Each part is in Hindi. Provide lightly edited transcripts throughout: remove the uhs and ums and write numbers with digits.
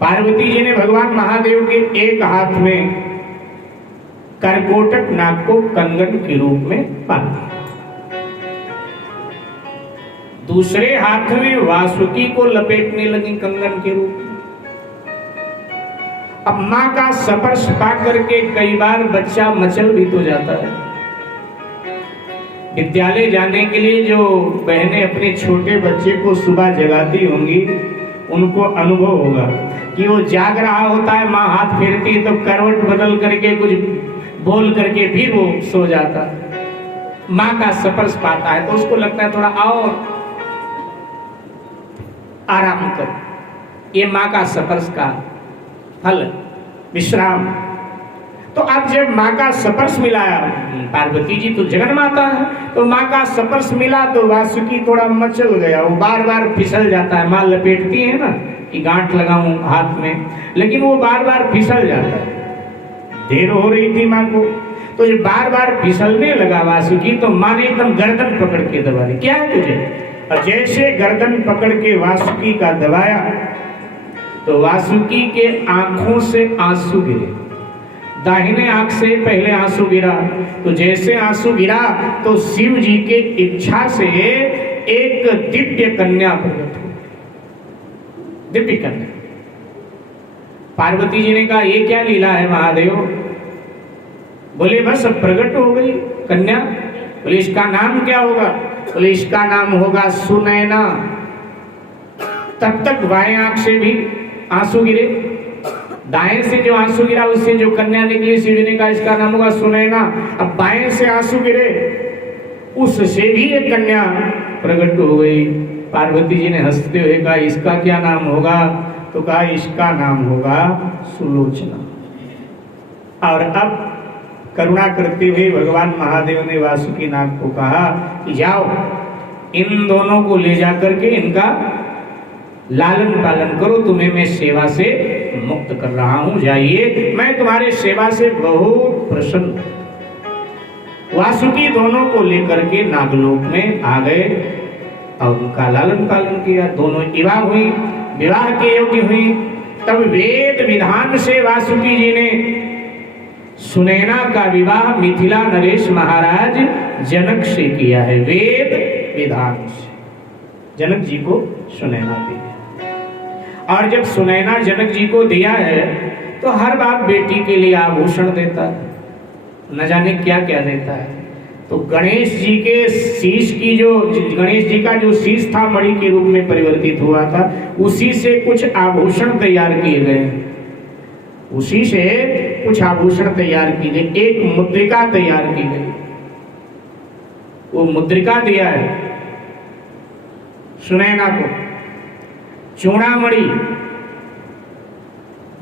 पार्वती जी ने भगवान महादेव के एक हाथ में करकोटक नाग को कंगन के रूप में बांध दिया, दूसरे हाथ में वासुकी को लपेटने लगी कंगन के रूप में। अब मां का स्पर्श पा करके कई बार बच्चा मचल भी तो जाता है। विद्यालय जाने के लिए जो बहनें अपने छोटे बच्चे को सुबह जगाती होंगी, उनको अनुभव होगा कि वो जाग रहा होता है, माँ हाथ फेरती है तो करवट बदल करके कुछ बोल करके फिर वो सो जाता है। माँ का स्पर्श पाता है तो उसको लगता है थोड़ा आओ आराम करो। ये माँ का स्पर्श का फल, विश्राम। तो अब जब माँ का स्पर्श मिला, पार्वती जी तो जगन माता है, तो माँ का स्पर्श मिला तो वासुकी थोड़ा मचल गया, वो बार बार फिसल जाता है। माँ लपेटती है ना कि गांठ लगाऊं हाथ में, लेकिन वो बार बार फिसल जाता है। देर हो रही थी माँ को, तो ये बार बार फिसलने लगा वासुकी, तो माँ ने एकदम गर्दन पकड़ के दबा दी, क्या है तुझे? और जैसे गर्दन पकड़ के वासुकी का दबाया तो वासुकी के आंखों से आंसू गिरे। दाहिने आंख से पहले आंसू गिरा, तो जैसे आंसू गिरा तो शिव जी के इच्छा से एक दिव्य कन्या प्रकट हुई, दिव्य कन्या। पार्वती जी ने कहा ये क्या लीला है महादेव? बोले बस अब प्रकट हो गई कन्या। बोले इसका नाम क्या होगा? बोले इसका नाम होगा सुनैना। तब तक बाएं आंख से भी आंसू गिरे, दाएं से जो आंसू गिरा उससे जो कन्या निकली, शिव जी ने कहा इसका नाम होगा सुनैना। अब बाएं से आंसू गिरे, उससे भी एक कन्या प्रकट हो गई। पार्वती जी ने हंसते हुए कहा इसका क्या नाम होगा? तो कहा इसका नाम होगा सुलोचना। और अब करुणा करते हुए भगवान महादेव ने वासुकी नाग को कहा कि जाओ इन दोनों को ले जाकर के इनका लालन पालन करो, तुम्हें मैं सेवा से मुक्त कर रहा हूं, जाइए, मैं तुम्हारे सेवा से बहुत प्रसन्न। वासुकी दोनों को लेकर के नागलोक में आ गए और उनका लालन पालन किया। दोनों विवाह हुई, विवाह के योग्य हुई। तब वेद विधान से वासुकी जी ने सुनैना का विवाह मिथिला नरेश महाराज जनक से किया है। वेद विधान से जनक जी को सुनैना दिया, और जब सुनैना जनक जी को दिया है तो हर बाप बेटी के लिए आभूषण देता है, न जाने क्या क्या देता है। तो गणेश जी के शीश की जो, गणेश जी का जो शीश था मणि के रूप में परिवर्तित हुआ था, उसी से कुछ आभूषण तैयार किए गए, उसी से कुछ आभूषण तैयार की गई। एक मुद्रिका तैयार की गई, वो मुद्रिका दिया है सुनैना को। चूड़ामणि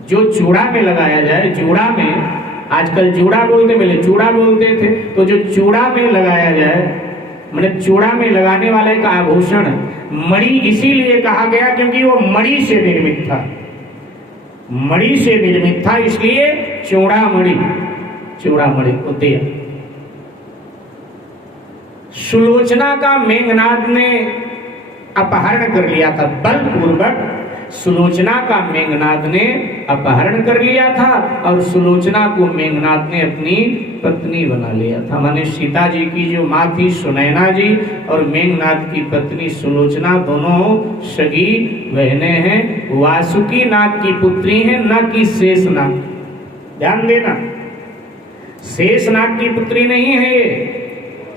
जो चूड़ा में लगाया जाए, चूड़ा में आजकल चूड़ा बोलते, पहले चूड़ा बोलते थे, तो जो चूड़ा में लगाया जाए, मतलब चूड़ा में लगाने वाले का आभूषण मणि इसीलिए कहा गया क्योंकि वो मणि से निर्मित था, मणि से निर्मित था, इसलिए चूड़ामणि, चूड़ामणि को दिया। सुलोचना का मेघनाद ने अपहरण कर लिया था, बलपूर्वक सुलोचना का मेघनाद ने अपहरण कर लिया था, और सुलोचना को मेघनाद ने अपनी पत्नी बना लिया था। माने सीता जी की जो माँ थी सुनैना जी और मेघनाद की पत्नी सुलोचना दोनों सगी बहनें हैं। वासुकी नाग की पुत्री हैं, न कि शेषनाग। ध्यान देना, शेषनाग की पुत्री नहीं है ये,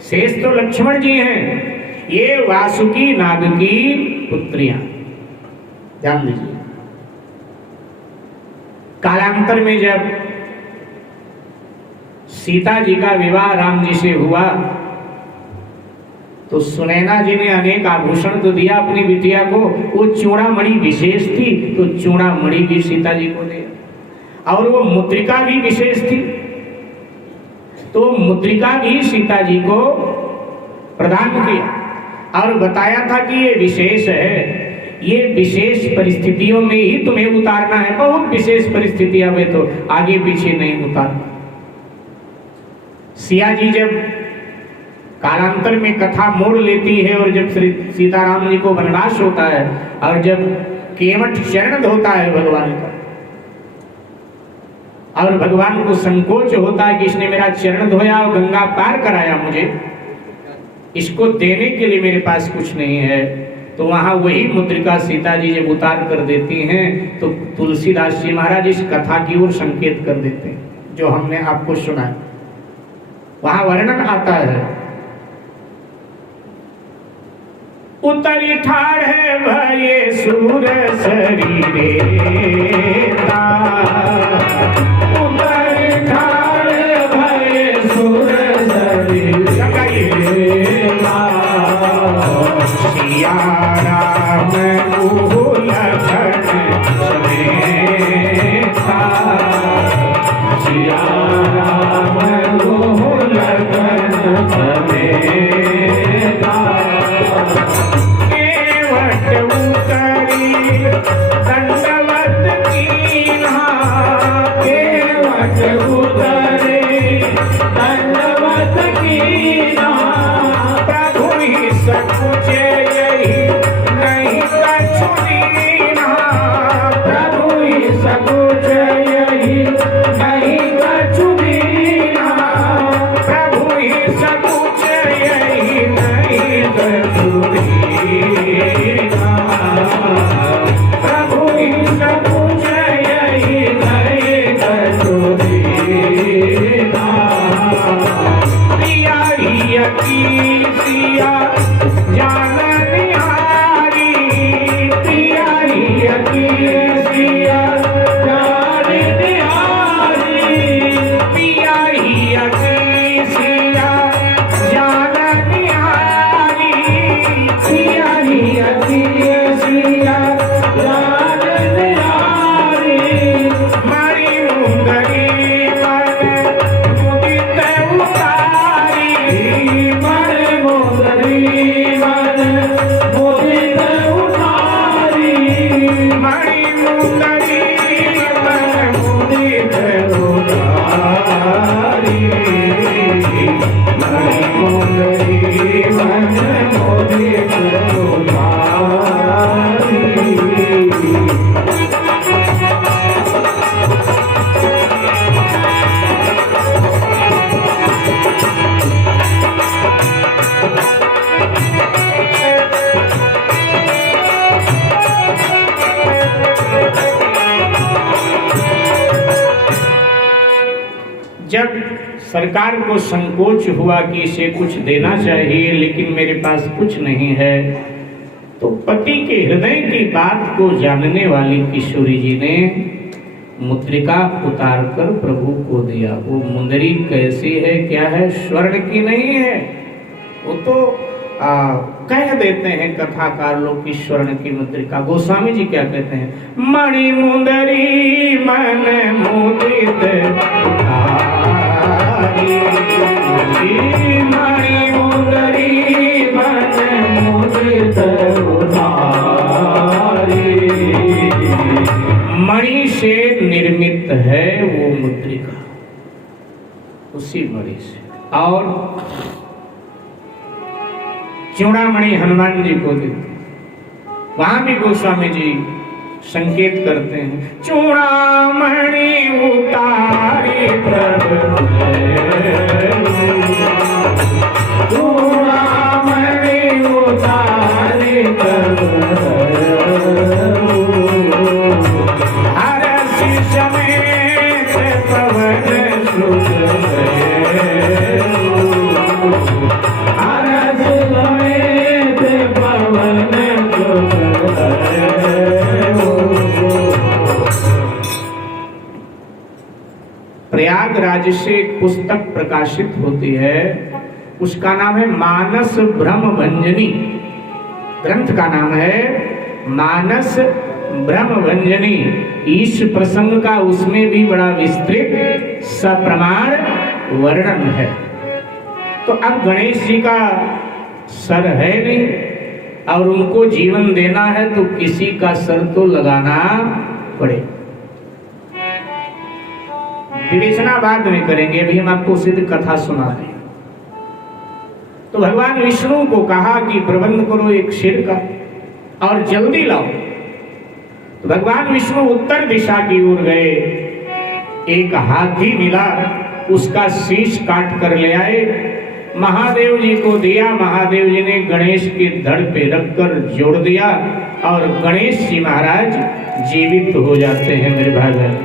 शेष तो लक्ष्मण जी हैं, ये वासुकी नाग की पुत्रियां। ध्यान दीजिए। कालांतर में जब सीता जी का विवाह राम जी से हुआ तो सुनैना जी ने अनेक आभूषण तो दिया अपनी बिटिया को, वो चूड़ामणि विशेष थी तो चूड़ामणि भी सीता जी को दिया, और वो मुद्रिका भी विशेष थी तो मुद्रिका भी सीता जी को प्रदान किया, और बताया था कि ये विशेष है, ये विशेष परिस्थितियों में ही तुम्हें उतारना है, बहुत विशेष परिस्थितियां में तो आगे पीछे नहीं उतारना। सिया जी जब कालांतर में कथा मोड़ लेती है और जब श्री सीताराम जी को वनवास होता है और जब केवट चरण धोता है भगवान का, और भगवान को संकोच होता है कि इसने मेरा चरण धोया और गंगा पार कराया मुझे, इसको देने के लिए मेरे पास कुछ नहीं है। तो वहां वही मुद्रिका सीता जी जब उतार कर देती हैं तो तुलसीदास जी महाराज इस कथा की ओर संकेत कर देते हैं जो हमने आपको सुना है। वहां वर्णन आता है, उतरी ठाड़ है भये सूर शरीरे, उतरी ठाड़ है भये सूर शरीरे, सिया राम को लखन समेता, सिया राम को लखन समेता, केवट उतरी दंडवत कीन्हा, केवट उतरी दंडवत कीन्हा, प्रभु ही सकुच यही नहीं कछु दीन्हा, प्रभु ही सकुच यही नहीं कछु दीन्हा, प्रभु ही सकुच यही नहीं कछु दीन्हा, प्रभु ही सकुच यही नहीं कछु दीन्हा, प्रिया ही की सिया जानन हारी, प्रिया ही की सिया जानन हारी, प्रिया ही की सिया जानन हारी, प्रिया ही की सिया जानन हारी, मणि मुंदरी मन मुदित उतारी, मणि मुंदरी मन मुदित उतारी, मणि मुंदरी मन मुदित उतारी, मणि मुंदरी मन मुदित उतारी। जब सरकार को संकोच हुआ कि इसे कुछ देना चाहिए लेकिन मेरे पास कुछ नहीं है, तो पति के हृदय की बात को जानने वाली किशोरी जी ने मुद्रिका उतार कर प्रभु को दिया। वो मुंदरी कैसी है, क्या है, स्वर्ण की नहीं है, वो तो कह देते हैं कथाकार लोग की स्वर्ण की मुद्रिका। गोस्वामी जी क्या कहते हैं, मणि मुंदरी मन मुदित उतारी, मणि मुंदरी मन मुदित उतारी, मणि से निर्मित है वो मुद्रिका, उसी मणि से। और चूड़ामणि हनुमान जी को देते, वहां भी गोस्वामी जी संकेत करते हैं, चूड़ामणि उतारी प्रभु, चूड़ामणि उतारी प्रभु, हरषि समेत पवन सुत, प्रयागराज से एक पुस्तक प्रकाशित होती है, उसका नाम है मानस भ्रम भंजनी। ग्रंथ का नाम है मानस भ्रम भंजनी। इस प्रसंग का उसमें भी बड़ा विस्तृत सप्रमाण वर्णन है। तो अब गणेश जी का सर है नहीं और उनको जीवन देना है तो किसी का सर तो लगाना पड़े। विवेचना बाद में करेंगे, अभी हम आपको सिद्ध कथा सुना रहे हैं। तो भगवान विष्णु को कहा कि प्रबंध करो एक शेर का और जल्दी लाओ। तो भगवान विष्णु उत्तर दिशा की ओर गए, एक हाथी मिला, उसका शीश काट कर ले आए, महादेव जी को दिया। महादेव जी ने गणेश के धड़ पे रखकर जोड़ दिया और गणेश जी महाराज जीवित हो जाते हैं मेरे भाई बहन।